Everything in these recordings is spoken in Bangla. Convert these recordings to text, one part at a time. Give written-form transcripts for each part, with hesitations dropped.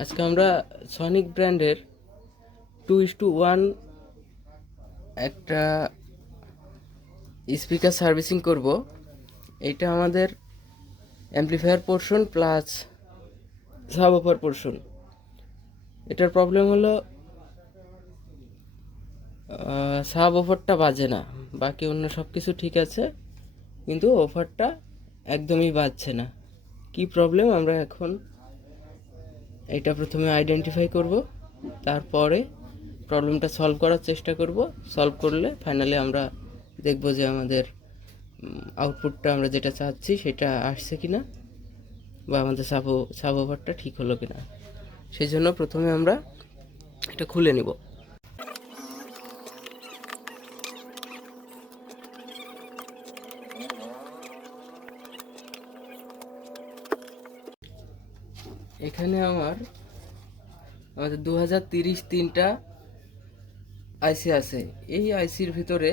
আজকে আমরা সনিক ব্র্যান্ডের 2:1 একটা স্পিকার সার্ভিসিং করব। এইটা আমাদের অ্যাম্প্লিফায়ার পোর্শন প্লাস সাবওয়ুফার পোর্শন। এটার প্রবলেম হলো সাবওয়ুফারটা বাজে না, বাকি অন্য সব কিছু ঠিক আছে, কিন্তু ওফারটা একদমই বাজছে না। কি প্রবলেম আমরা এখন এটা প্রথমে আইডেন্টিফাই করব, তারপরে প্রবলেমটা সলভ করার চেষ্টা করব। সলভ করলে ফাইনালি আমরা দেখব যে আমাদের আউটপুটটা আমরা যেটা চাচ্ছি সেটা আসছে কিনা, বা আমাদের সাবওয়ুফারটা ঠিক হলো কিনা। সেই জন্য প্রথমে আমরা এটা খুলে নিব। এখানে আমাদের 2030 তিনটা আইসি আছে। এই আইসির ভিতরে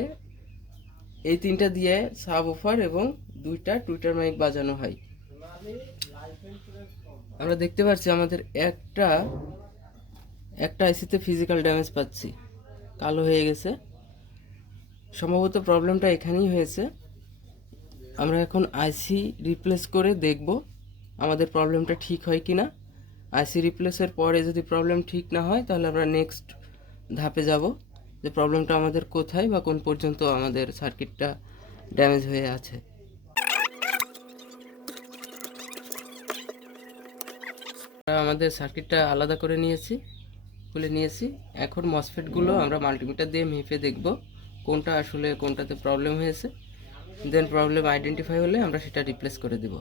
এই তিনটা দিয়ে সাবওয়ুফার এবং দুইটা টুইটার মাইক বাজানো হয়। আমরা দেখতে পাচ্ছি আমাদের একটা একটা আইসিতে ফিজিক্যাল ড্যামেজ পাচ্ছি, কালো হয়ে গেছে। সম্ভবত প্রবলেমটা এখানেই হয়েছে। আমরা এখন আইসি রিপ্লেস করে দেখব আমাদের প্রবলেমটা ঠিক হয় কি না। আইসি রিপ্লেসের পরে যদি প্রবলেম ঠিক না হয়, তাহলে আমরা নেক্সট ধাপে যাব, যে প্রবলেমটা আমাদের কোথায় বা কোন পর্যন্ত আমাদের সার্কিটটা ড্যামেজ হয়ে আছে। আমাদের সার্কিটটা আলাদা করে নিয়েছি, খুলে নিয়েছি। এখন মসফেটগুলো আমরা মাল্টিমিটার দিয়ে মেপে দেখব কোনটা আসলে কোনটাতে প্রবলেম হয়েছে। দেন প্রবলেম আইডেন্টিফাই হলে আমরা সেটা রিপ্লেস করে দেব।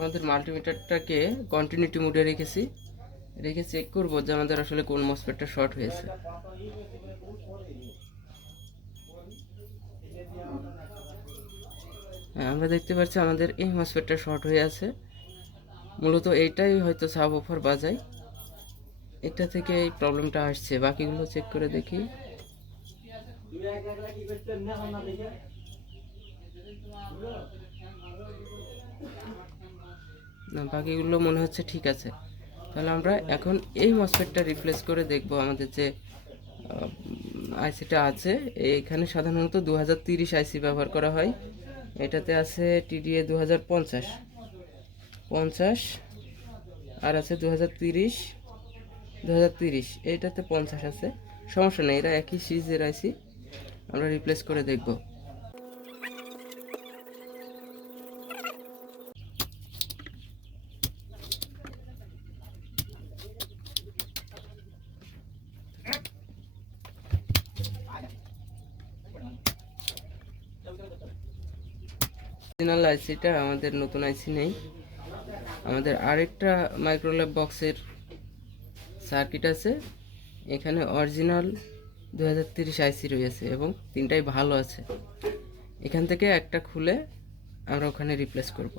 আমাদের মাল্টিমিটারটাকে কন্টিনিউটি মোডে রেখে চেক করব যে আমাদের আসলে কোন মসফেটটা শর্ট হয়েছে। হ্যাঁ, আমরা দেখতে পাচ্ছি আমাদের এই মসফেটটা শর্ট হয়ে আছে। মূলত এইটাই হয়তো সাবওয়ুফার বাজায়, এটা থেকে এই প্রবলেমটা আসছে। বাকিগুলো চেক করে দেখি। না, বাকিগুলো মনে হচ্ছে ঠিক আছে। তাহলে আমরা এখন এই মসফেটটা রিপ্লেস করে দেখব। আমাদের যে আইসিটা আছে, এইখানে সাধারণত 2030 আইসি ব্যবহার করা হয়। এটাতে আছে টিডিএ 2050, আর আছে 2030, এইটাতে 50 আছে। সমস্যা নেই, এরা একই সিরিজের আইসি। আমরা রিপ্লেস করে দেখব। অরিজিনাল আইসিটা আমাদের নতুন আইসি নেই। আমাদের আরেকটা মাইক্রোল্যাব বক্সের সার্কিট আছে, এখানে অরিজিনাল 2030 আইসি রয়েছে এবং তিনটাই ভালো আছে। এখান থেকে একটা খুলে আমরা ওখানে রিপ্লেস করব।